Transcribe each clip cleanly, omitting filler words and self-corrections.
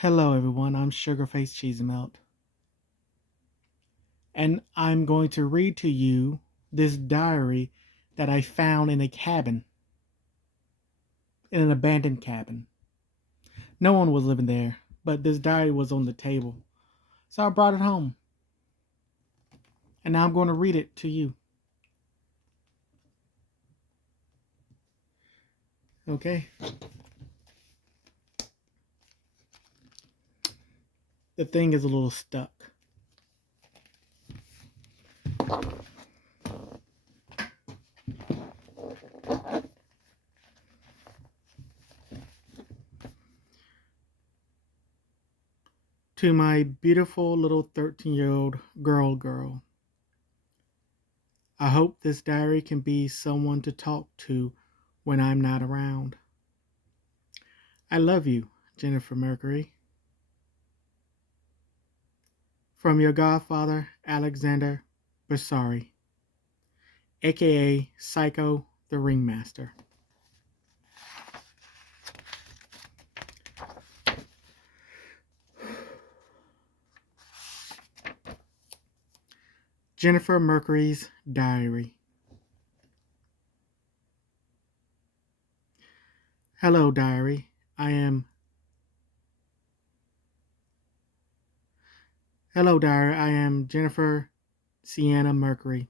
Hello, everyone. I'm Sugerface Cheesymelt, and I'm going to read to you this diary that I found in a cabin, in an abandoned cabin. No one was living there, but this diary was on the table. So I brought it home, and now I'm going to read it to you. Okay? The thing is a little stuck. To my beautiful little 13-year-old girl, I hope this diary can be someone to talk to when I'm not around. I love you, Jennifer Mercury. From your godfather, Alexander Basari, aka Psycho the Ringmaster. Jennifer Mercury's Diary. Hello, diary. Hello, diary. I am Jennifer Sienna Mercury,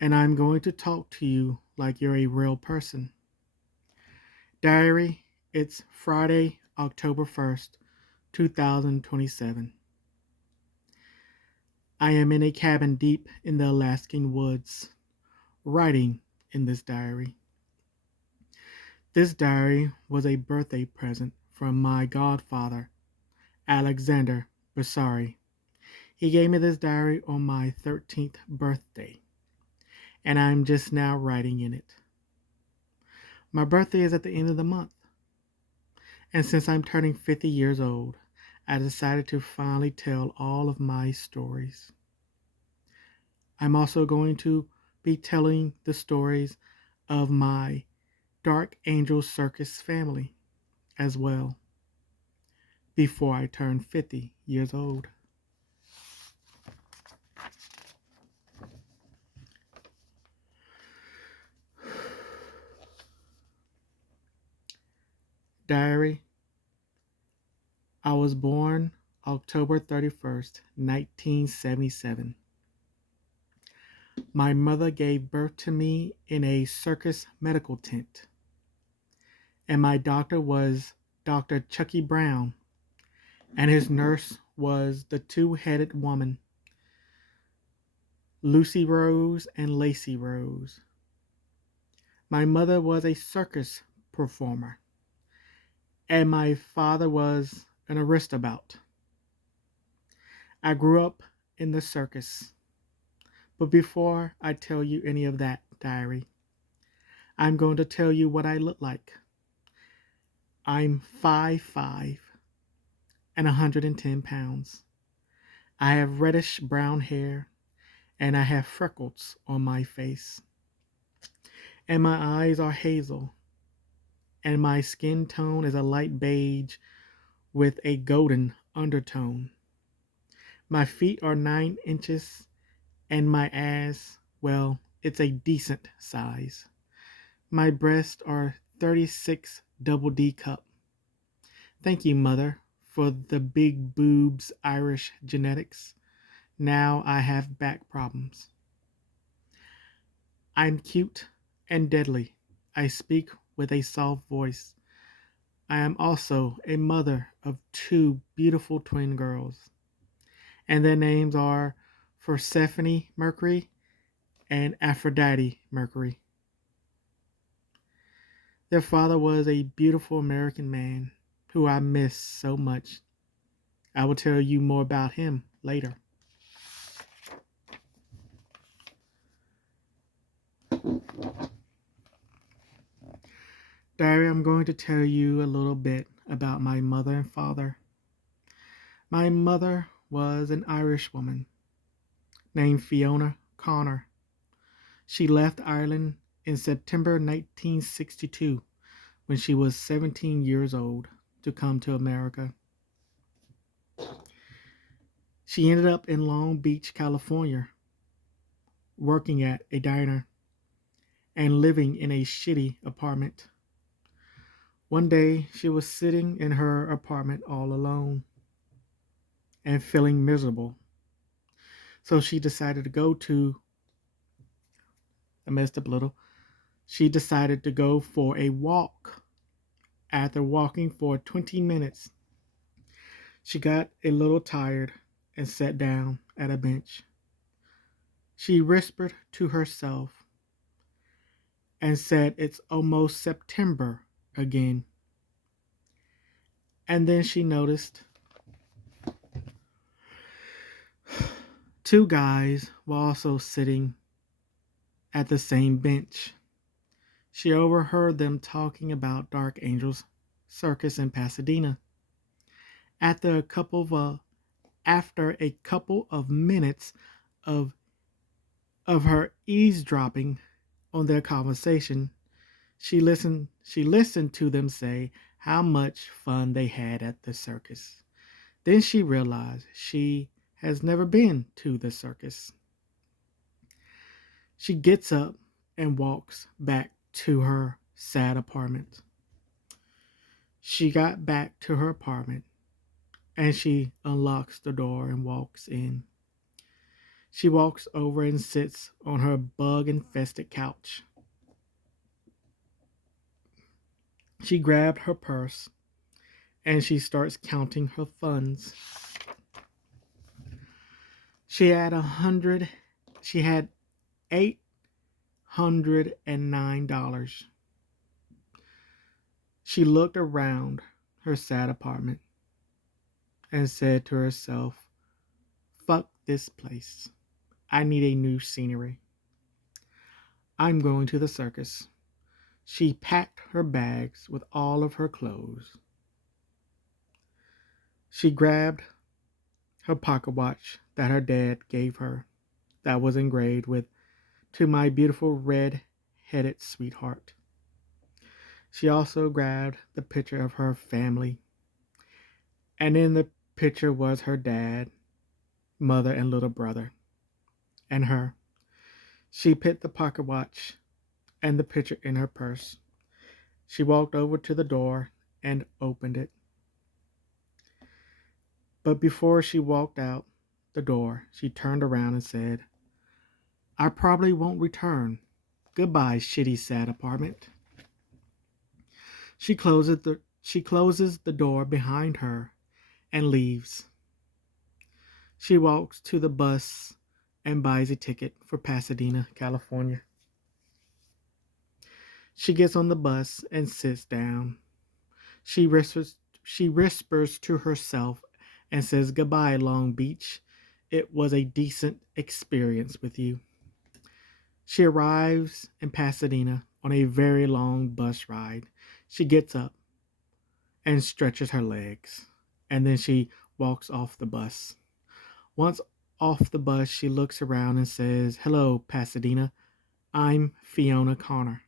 and I'm going to talk to you like you're a real person. Diary, it's Friday, October 1st, 2027. I am in a cabin deep in the Alaskan woods, writing in this diary. This diary was a birthday present from my godfather, Alexander Basari. He gave me this diary on my 13th birthday, and I'm just now writing in it. My birthday is at the end of the month, and since I'm turning 50 years old, I decided to finally tell all of my stories. I'm also going to be telling the stories of my Dark Angel Circus family as well before I turn 50 years old. Diary, I was born October 31st, 1977. My mother gave birth to me in a circus medical tent, and my doctor was Dr. Chucky Brown, and his nurse was the two-headed woman, Lucy Rose and Lacey Rose. My mother was a circus performer, and my father was an aristocrat. I grew up in the circus. But before I tell you any of that, diary, I'm going to tell you what I look like. I'm 5'5" and 110 pounds. I have reddish brown hair, and I have freckles on my face. And my eyes are hazel, and my skin tone is a light beige with a golden undertone. My feet are 9 inches, and my ass, well, it's a decent size. My breasts are 36 double D cup. Thank you, mother, for the big boobs Irish genetics. Now I have back problems. I'm cute and deadly. I speak with a soft voice. I am also a mother of 2 beautiful twin girls, and their names are Persephone Mercury and Aphrodite Mercury. Their father was a beautiful American man who I miss so much. I will tell you more about him later. Diary, I'm going to tell you a little bit about my mother and father. My mother was an Irish woman named Fiona Connor. She left Ireland in September 1962 when she was 17 years old. to come to America. She ended up in Long Beach, California, working at a diner and living in a shitty apartment. One day, she was sitting in her apartment all alone and feeling miserable. So she decided to go to, I messed up a little, she decided to go for a walk. After walking for 20 minutes, she got a little tired and sat down at a bench. She whispered to herself and said, "It's almost September again." And then she noticed two guys were also sitting at the same bench. She overheard them talking about Dark Angel's Circus in Pasadena. After a couple of minutes of her eavesdropping on their conversation, she listened to them say how much fun they had at the circus. Then she realized she has never been to the circus. She gets up and walks back to her sad apartment. She got back to her apartment and she unlocks the door and walks in. She walks over and sits on her bug-infested couch. She grabbed her purse and she starts counting her funds. She had $809. She looked around her sad apartment and said to herself, "Fuck this place. I need a new scenery. I'm going to the circus." She packed her bags with all of her clothes. She grabbed her pocket watch that her dad gave her that was engraved with "To my beautiful red-headed sweetheart." She also grabbed the picture of her family, and in the picture was her dad, mother, and little brother, and her. She put the pocket watch and the picture in her purse. She walked over to the door and opened it. But before she walked out the door, she turned around and said, "I probably won't return. Goodbye, shitty sad apartment." She closes the door behind her and leaves. She walks to the bus and buys a ticket for Pasadena, California. She gets on the bus and sits down. She whispers to herself and says, "Goodbye, Long Beach. It was a decent experience with you." She arrives in Pasadena on a very long bus ride. She gets up and stretches her legs, and then she walks off the bus. Once off the bus, she looks around and says, "Hello, Pasadena. I'm Fiona Connor."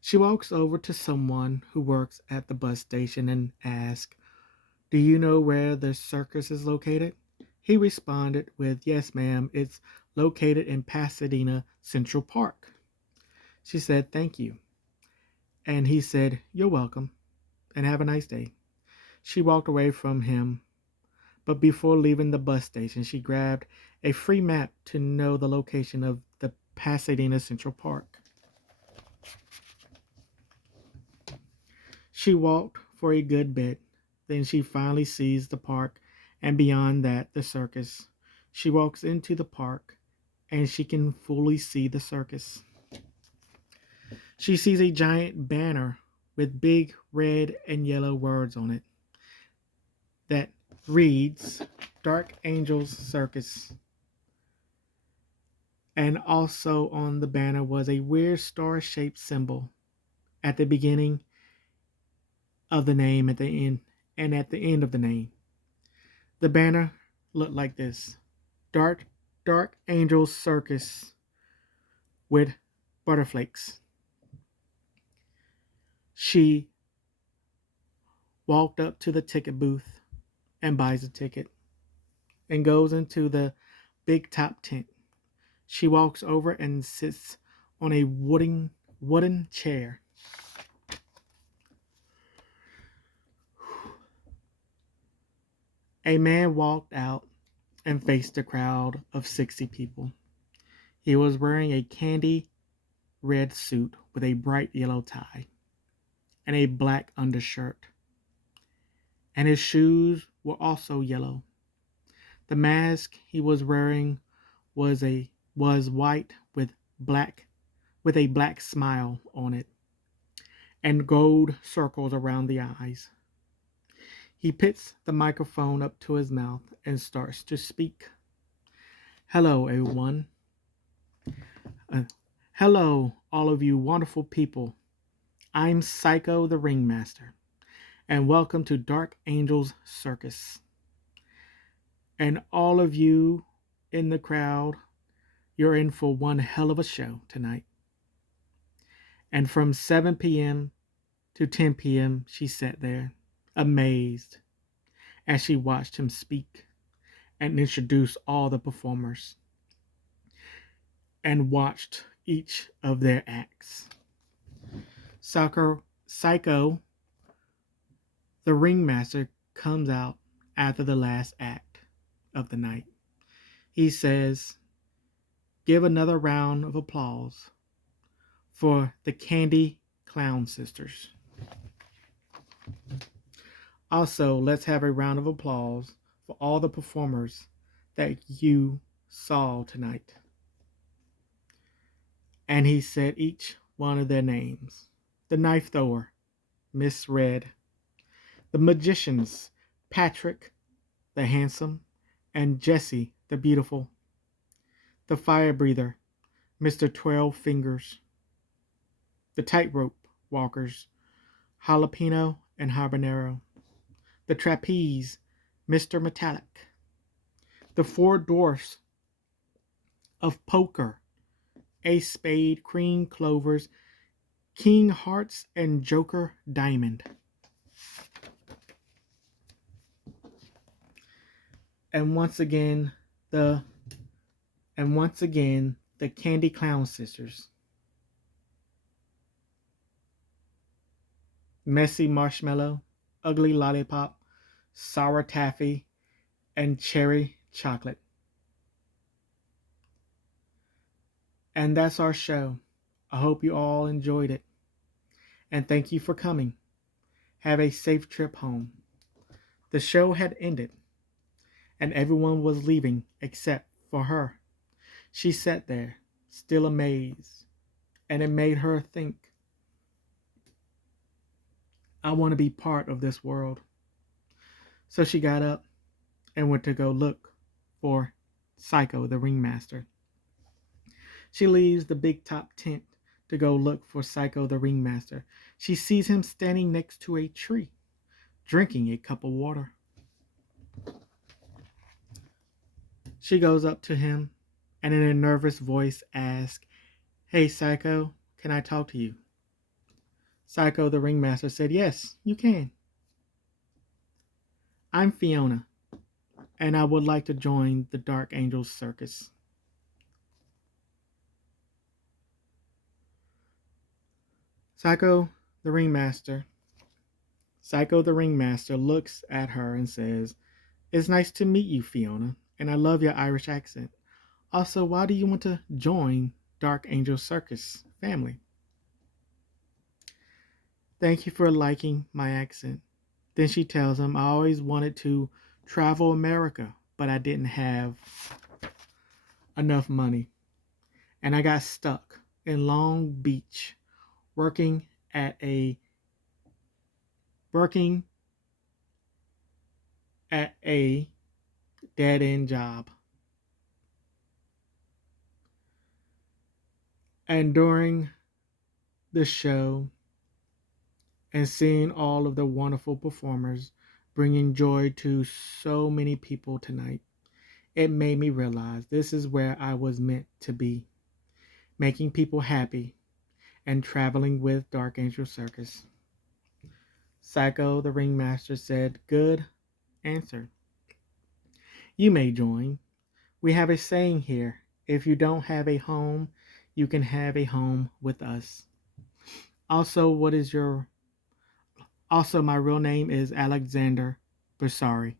She walks over to someone who works at the bus station and asks, "Do you know where the circus is located?" He responded with, "Yes, ma'am. It's located in Pasadena Central Park." She said, "Thank you." And he said, "You're welcome, and have a nice day." She walked away from him, but before leaving the bus station, she grabbed a free map to know the location of the Pasadena Central Park. She walked for a good bit. Then she finally sees the park, and beyond that, the circus. She walks into the park, and she can fully see the circus. She sees a giant banner with big red and yellow words on it that reads "Dark Angels Circus." And also on the banner was a weird star-shaped symbol at the beginning of the name at the end and at the end of the name. The banner looked like this: Dark Angels Circus with butterflies. She walked up to the ticket booth and buys a ticket and goes into the big top tent. She walks over and sits on a wooden chair. A man walked out and faced a crowd of 60 people. He was wearing a candy red suit with a bright yellow tie and a black undershirt, and his shoes were also yellow. The mask he was wearing was white with a black smile on it and gold circles around the eyes. He puts the microphone up to his mouth and starts to speak. Hello, everyone. Uh, Hello, all of you wonderful people. I'm Psycho the Ringmaster, and welcome to Dark Angels Circus. And all of you in the crowd, you're in for one hell of a show tonight. And from 7 p.m. to 10 p.m., she sat there, amazed, as she watched him speak and introduce all the performers and watched each of their acts. Psycho, the ringmaster, comes out after the last act of the night. He says, "Give another round of applause for the Candy Clown Sisters. Also, let's have a round of applause for all the performers that you saw tonight." And he said each one of their names. The knife thrower, Miss Red. The magicians, Patrick the handsome and Jessie the beautiful. The fire breather, Mr. 12 Fingers. The tightrope walkers, Jalapeno and Habanero. The trapeze, Mr. Metallic. The four dwarfs of poker, Ace Spade, Queen Clovers, King Hearts, and Joker Diamond. And once again, the Candy Clown Sisters. Messy Marshmallow, Ugly Lollipop, Sour Taffy, and Cherry Chocolate. And that's our show. I hope you all enjoyed it. And thank you for coming. Have a safe trip home. The show had ended, and everyone was leaving except for her. She sat there, still amazed, and it made her think, I want to be part of this world. So she got up and went to go look for Psycho the Ringmaster. She leaves the big top tent to go look for Psycho the Ringmaster. She sees him standing next to a tree, drinking a cup of water. She goes up to him and in a nervous voice asks, "Hey Psycho, can I talk to you?" Psycho the Ringmaster said, "Yes, you can. I'm Fiona, and I would like to join the Dark Angels Circus." Psycho the Ringmaster looks at her and says, "It's nice to meet you, Fiona, and I love your Irish accent. Also, why do you want to join Dark Angel Circus family?" "Thank you for liking my accent." Then she tells him, "I always wanted to travel America, but I didn't have enough money. And I got stuck in Long Beach working at a working at a dead-end job. And during the show and seeing all of the wonderful performers bringing joy to so many people tonight, it made me realize this is where I was meant to be, making people happy and traveling with Dark Angel Circus." Psycho, the ringmaster, said, "Good answer. You may join. We have a saying here. If you don't have a home, you can have a home with us. Also, what is your Also, my real name is Alexander Bersari."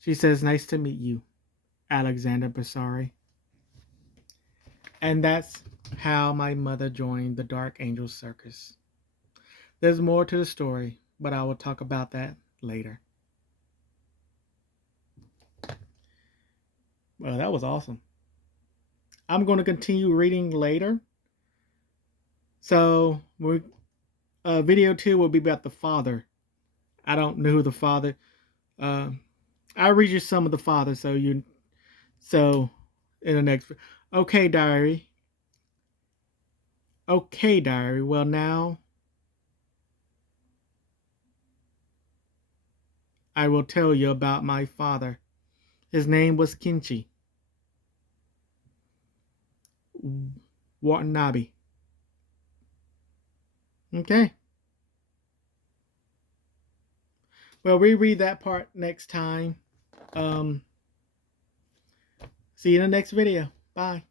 She says, "Nice to meet you, Alexander Bersari." And that's how my mother joined the Dark Angel Circus. There's more to the story, but I will talk about that later. Well, that was awesome. I'm going to continue reading later. So, video 2 will be about the father. I don't know who the father. Uh, I'll read you some of the father, so in the next. Okay, diary. Okay, diary. Well, now I will tell you about my father. His name was Kinchi Watanabe. Okay. Well, we read that part next time. See you in the next video. Bye.